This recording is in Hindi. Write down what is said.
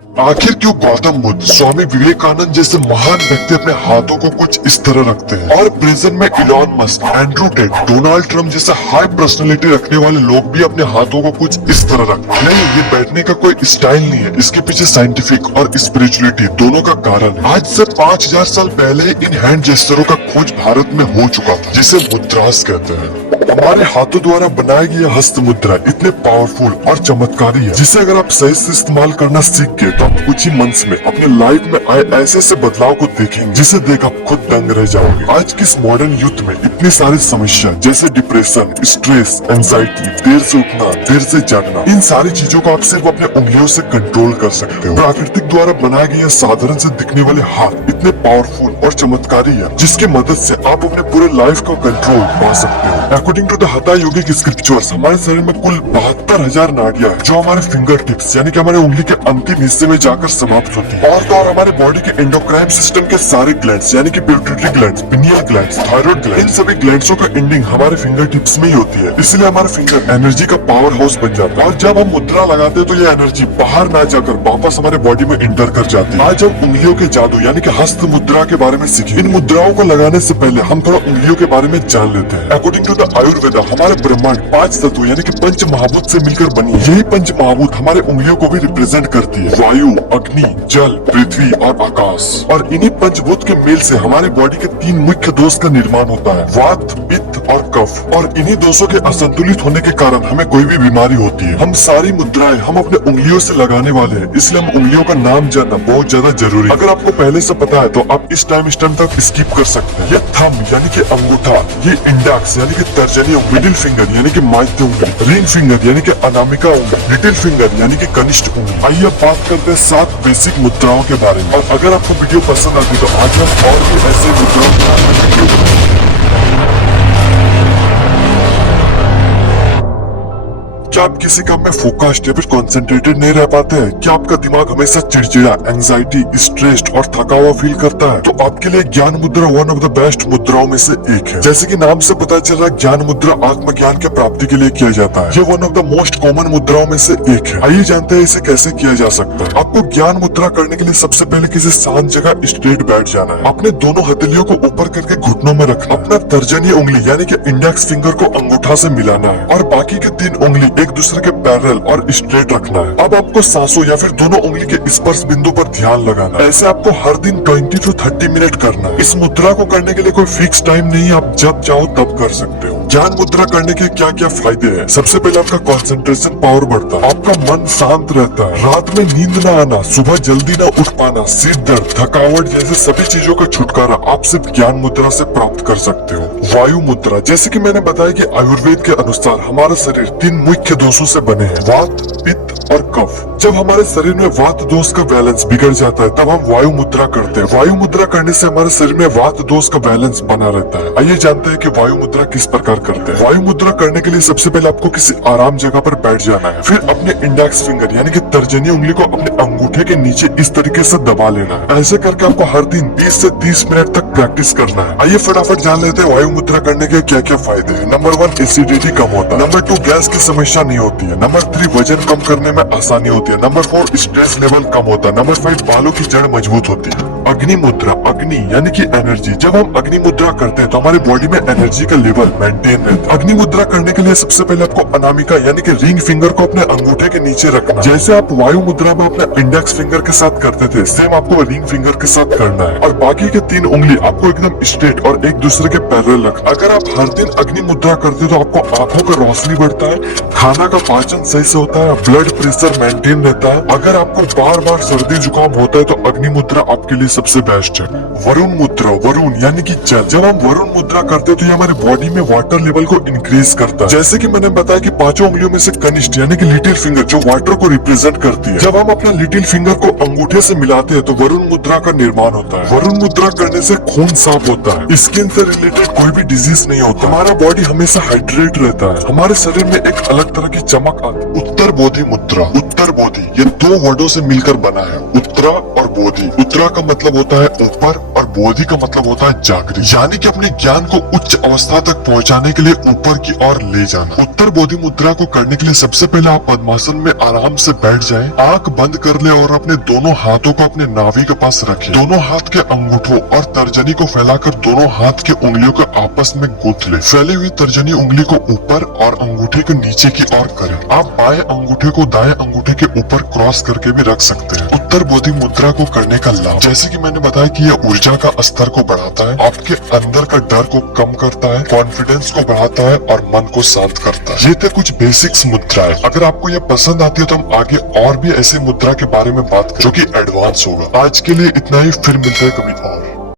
आखिर क्यों गौतम बुद्ध, स्वामी विवेकानंद जैसे महान व्यक्ति अपने हाथों को कुछ इस तरह रखते हैं और प्रेजेंट में Elon Musk, Andrew Tate, Donald Trump जैसे हाई पर्सनालिटी रखने वाले लोग भी अपने हाथों को कुछ इस तरह रखते हैं। नहीं, ये बैठने का कोई स्टाइल नहीं है, इसके पीछे साइंटिफिक और स्पिरिचुअलिटी दोनों का कारण है। आज से 5000 साल पहले इन हैंड जेस्चरों का खोज भारत में हो चुका था, जिसे मुद्रास कहते हैं। हमारे हाथों द्वारा बनाई गई हस्त मुद्रा इतने पावरफुल और चमत्कारी है, जिसे अगर आप सही से इस्तेमाल करना सीख गए तो आप कुछ ही मंथ्स में अपने लाइफ में आए ऐसे बदलाव को देखेंगे जिसे देख आप खुद दंग रह जाओगे। आज के इस मॉडर्न युग में इतनी सारी समस्या जैसे डिप्रेशन, स्ट्रेस, एंजाइटी, देर से उठना, देर से जागना, इन सारी चीजों को आप सिर्फ अपने उंगलियों से कंट्रोल कर सकते हो। प्राकृतिक द्वारा बनाए गए साधारण से दिखने वाले हाथ इतने पावरफुल और चमत्कारी है, जिसकी मदद से आप अपने पूरे लाइफ का कंट्रोल पा सकते हो। According to the hatha yogic scriptures, हमारे शरीर में कुल 72,000 नाड़ियां है, जो हमारे फिंगर टिप्स यानी कि हमारे उंगली के अंतिम हिस्से में जाकर समाप्त होती है। और तो और हमारे बॉडी के एंडोक्राइन सिस्टम के सारे ग्लैंड्स यानी कि pituitary glands, pineal glands, thyroid gland, इन सभी ग्लैंड्सों का एंडिंग हमारे फिंगर टिप्स में ही होती है। इसलिए हमारे फिंगर एनर्जी का पावर हाउस बन जाता है और जब हम मुद्रा लगाते हैं तो ये एनर्जी बाहर ना जाकर वापस हमारे बॉडी में इंटर कर जाती है। आज हम उंगलियों के जादू यानी कि हस्त मुद्रा के बारे में सीखे। इन मुद्राओं को लगाने से पहले हम थोड़ा उंगलियों के बारे में जान लेते हैं। अकॉर्डिंग टू द आयुर्वेदा, हमारे ब्रह्मांड 5 तत्व यानी कि पंच महाभूत से मिलकर बनी है। यही पंच महाभूत हमारे उंगलियों को भी रिप्रेजेंट करती है, वायु, अग्नि, जल, पृथ्वी और आकाश। और इन्हीं पंचभूत के मेल से हमारे बॉडी के 3 मुख्य दोष का निर्माण होता है, वात, पित्त और कफ। और इन्हीं दोषों के असंतुलित होने के कारण हमें कोई भी बीमारी होती है। हम सारी मुद्राएं हम अपने उंगलियों से लगाने वाले हैं, इसलिए हम उंगलियों का नाम जानना बहुत ज्यादा जरूरी है। अगर आपको पहले से पता है तो आप इस टाइम तक स्किप कर सकते हैं। ये थंब यानी कि अंगूठा, ये इंडेक्स यानी कि तर्जनी उंगली, मिडिल फिंगर यानी कि माध्यम उंगली, रिंग फिंगर यानी कि अनामिका उंगली, लिटिल फिंगर यानी कि कनिष्ठ उंगली। आइए अब बात करते हैं 7 बेसिक मुद्राओं के बारे में। और अगर आपको वीडियो पसंद आती तो आज हम और भी ऐसे मुद्राओं के बारे में वीडियो बनाएंगे। क्या आप किसी काम में फोकस्ड या फिर कॉन्सेंट्रेटेड नहीं रह पाते हैं? क्या आपका दिमाग हमेशा चिड़चिड़ा, एंजाइटी, स्ट्रेस्ड और थका हुआ फील करता है? तो आपके लिए ज्ञान मुद्रा वन ऑफ द बेस्ट मुद्राओं में से एक है। जैसे कि नाम से पता चल रहा है, ज्ञान मुद्रा आत्मज्ञान के प्राप्ति के लिए किया जाता है। ये one of the most common मुद्राओं में से एक है। आइए जानते हैं इसे कैसे किया जा सकता है। आपको ज्ञान मुद्रा करने के लिए सबसे पहले किसी शांत जगह स्ट्रेट बैठ जाना है। अपने दोनों हथेलियों को ऊपर करके घुटनों में रखना। अपना तर्जनी उंगली यानी कि इंडेक्स फिंगर को अंगूठा से मिलाना है और बाकी के 3 उंगली एक दूसरे के पैरेलल और स्ट्रेट रखना है। अब आपको सांसों या फिर दोनों उंगली के स्पर्श बिंदु पर ध्यान लगाना है। ऐसे आपको हर दिन 20 to 30 मिनट करना है। इस मुद्रा को करने के लिए कोई फिक्स टाइम नहीं है, आप जब चाहो तब कर सकते हो। ज्ञान मुद्रा करने के क्या क्या फायदे हैं? सबसे पहले आपका कंसंट्रेशन पावर बढ़ता है, आपका मन शांत रहता है, रात में नींद न आना, सुबह जल्दी न उठ पाना, सिर दर्द, थकावट जैसे सभी चीजों का छुटकारा आप सिर्फ ज्ञान मुद्रा से प्राप्त कर सकते हो। वायु मुद्रा, जैसे कि मैंने बताया कि आयुर्वेद के अनुसार हमारा शरीर 3 मुख्य दोषों से बने हैं, वात, पित्त और कफ। जब हमारे शरीर में वात दोष का बैलेंस बिगड़ जाता है तब हम वायु मुद्रा करते हैं। वायु मुद्रा करने से हमारे शरीर में वात दोष का बैलेंस बना रहता है। आइए जानते हैं कि वायु मुद्रा किस प्रकार करते हैं। वायु मुद्रा करने के लिए सबसे पहले आपको किसी आराम जगह पर बैठ जाना है। फिर अपने इंडेक्स फिंगर यानी कि तर्जनी उंगली को अपने अंगूठे के नीचे इस तरीके से दबा लेना है। ऐसे करके आपको हर दिन 20 से 30 मिनट तक प्रैक्टिस करना है। आइए फटाफट जान लेते हैं वायु मुद्रा करने के क्या क्या फायदे हैं। नंबर 1, एसिडिटी कम होता है। नंबर 2, गैस की समस्या नहीं होती है। नंबर 3, वजन कम करने में आसानी होती है। नंबर 4, स्ट्रेस लेवल कम होता है। नंबर 5, बालों की जड़ मजबूत होती है। अग्नि मुद्रा, अग्नि यानी कि एनर्जी। जब हम अग्नि मुद्रा करते हैं तो हमारे बॉडी में एनर्जी का लेवल मेंटेन रहता है। अग्नि मुद्रा करने के लिए सबसे पहले आपको अनामिका यानी कि रिंग फिंगर को अपने अंगूठे के नीचे रखना। जैसे आप वायु मुद्रा में अपने इंडेक्स फिंगर के साथ करते थे, सेम आपको रिंग फिंगर के साथ करना है। और बाकी के 3 उंगली आपको एकदम स्ट्रेट और एक दूसरे के पैरेलल रखना। अगर आप हर दिन अग्नि मुद्रा करते हो तो आपको आंखों का रोशनी बढ़ता है, खाना का पाचन सही से होता है, ब्लड प्रेशर मेंटेन रहता है। अगर आपको बार बार सर्दी जुकाम होता है तो अग्नि मुद्रा आपके लिए सबसे बेस्ट है। वरुण मुद्रा, वरुण यानी कि जल। जब हम वरुण मुद्रा करते हैं तो ये हमारे बॉडी में वाटर लेवल को इंक्रीज करता है। जैसे कि मैंने बताया कि 5 उंगलियों में से कनिष्ठ यानी कि लिटिल फिंगर जो वाटर को रिप्रेजेंट करती है, जब हम अपना लिटिल फिंगर को अंगूठे से मिलाते हैं तो वरुण मुद्रा का निर्माण होता है। वरुण मुद्रा करने से खून साफ होता है, स्किन से रिलेटेड कोई भी डिजीज नहीं होता, हमारा बॉडी हमेशा हाइड्रेट रहता है, हमारे शरीर में एक अलग तरह की चमक आती है। उत्तर बोधि मुद्रा, उत्तर बोधि ये 2 वर्डों से मिलकर बना है, उत्तरा और बोधि। बोधि। उत्तरा का मतलब होता है ऊपर और बोधि का मतलब होता है जागृत, यानी कि अपने ज्ञान को उच्च अवस्था तक पहुंचाने के लिए ऊपर की ओर ले जाना। उत्तर बोधि मुद्रा को करने के लिए सबसे पहले आप पद्मासन में आराम से बैठ जाएं, आंख बंद कर ले और अपने दोनों हाथों को अपने नाभि के पास रखें। दोनों हाथ के अंगूठों और तर्जनी को फैलाकर दोनों हाथ के उंगलियों को आपस में गूंथ ले। फैली हुई तर्जनी उंगली को ऊपर और अंगूठे को नीचे की ओर करें। आप बाएं अंगूठे को दाएं अंगूठे के ऊपर क्रॉस करके भी रख सकते हैं। उत्तर बोधि मुद्रा को करने का लाभ, जैसे कि मैंने बताया कि यह ऊर्जा का स्तर को बढ़ाता है, आपके अंदर का डर को कम करता है, कॉन्फिडेंस को बढ़ाता है और मन को शांत करता है। ये थे कुछ बेसिक्स मुद्राएं। अगर आपको ये पसंद आती है तो हम आगे और भी ऐसे मुद्रा के बारे में बात करें जो कि एडवांस होगा। आज के लिए इतना ही, फिर मिलते हैं कभी और।